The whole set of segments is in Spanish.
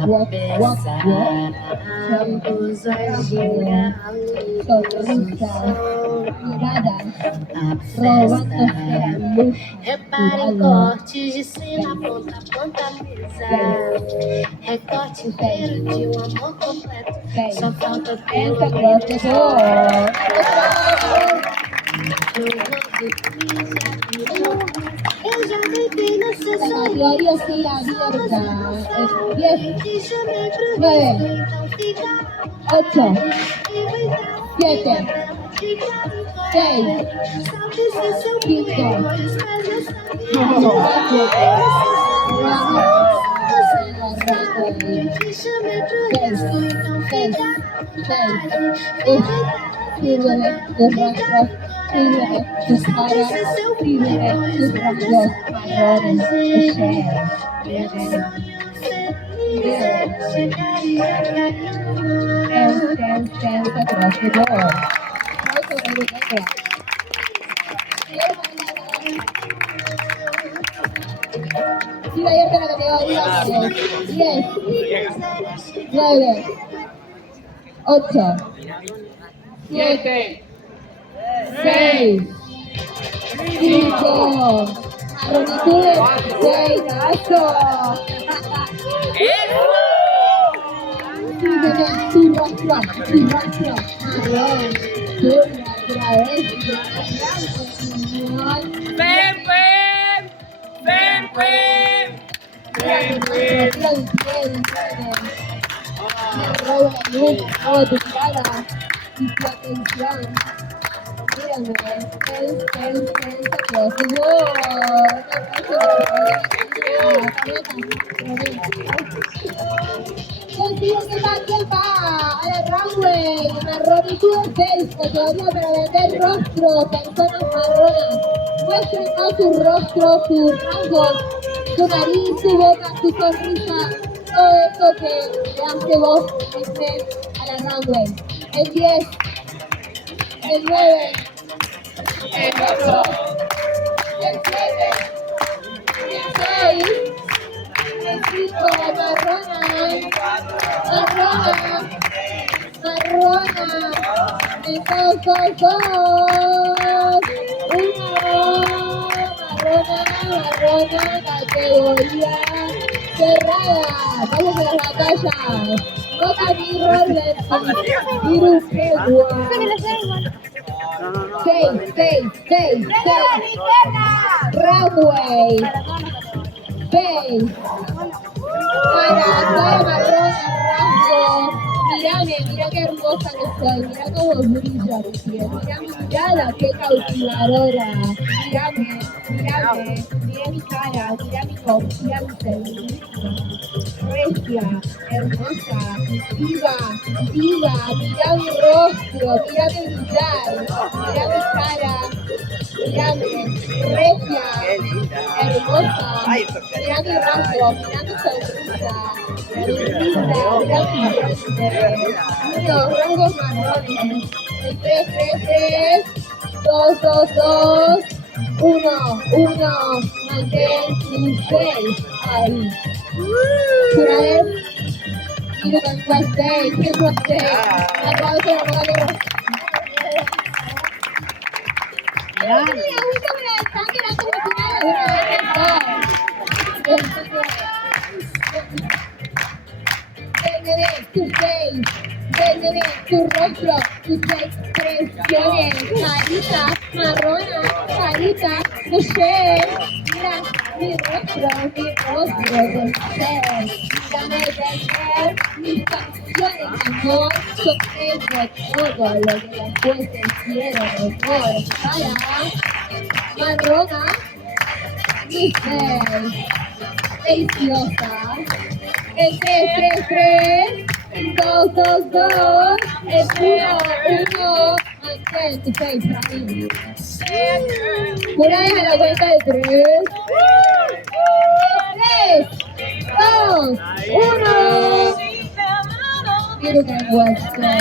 apesar ambos a girar-lhe miradas, a robándose la festa. luz Reparem cortes de cima, ponta a ponta, mesa. Recorte inteiro de um amor completo. Só falta tê-lo eu já deitei na sessão. La teoría sigue abierta. 10, 9, 8, 7, 6, 5, 4, 6, sirve tus rostros, sirve tus caras, sirve tus rasgos marrones de across the door. Sigue abierta la categoría 10, 9, 8, 7, 6, 5, Marronitudes, 6, ¡eso! Sígueme tu rostro, marrón, tú me agradeces, ven, ven, ven, ven. Me robo la luz, robo tu mirada y tu atención. Mírame, across the world. Consigue que va a la runway, Marronitudes 6, categoría para vender rostro, personas marronas. Muéstrenos su rostro, sus rasgos, su nariz, su boca, su sonrisa, todo eso que le hace voz a la runway. El 10, el 9, el 8, el 7, el 6, el 5, marrona, el 2, 1, marrona, categoría cerrada. Vamos a las batallas. Mokka Mirror versus Tirano. 6, runway, 6, cara marrón, rasgo. Mírame, mira qué hermosa que soy, mira cómo brilla mi piel, mira mi mirada, qué cautivadora. Mírame, mira mi cara, mira mi confianza en mí misma. Regia, hermosa, viva, mira mi rostro, mírame brillar, mira mi cara, mírame, regia, hermosa, mira mi rostro, mira mi sonrisa, mira mi frente, los rasgos marrones, 3, 2, 1, mantén tu face ahí. Una vez, you can stay, you can stay. Aplausos a Mokka Mirror. Tu face, tu rostro, tus expresiones, carita marrona, carita de ser. Mira mi rostro, de ser. Mírame tener mis canciones de amor, yo tengo todo lo que las jueces quieren, mejor. Para marrona, mi face, deliciosa. El 3, 2, el 1, mantén tu face ahí. Una vez a la cuenta de 3, 2, 1. Quiero que muestre.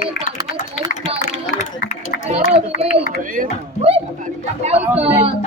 Tormenta, Milei. ¡Bravo, Milei! ¡Aplausos!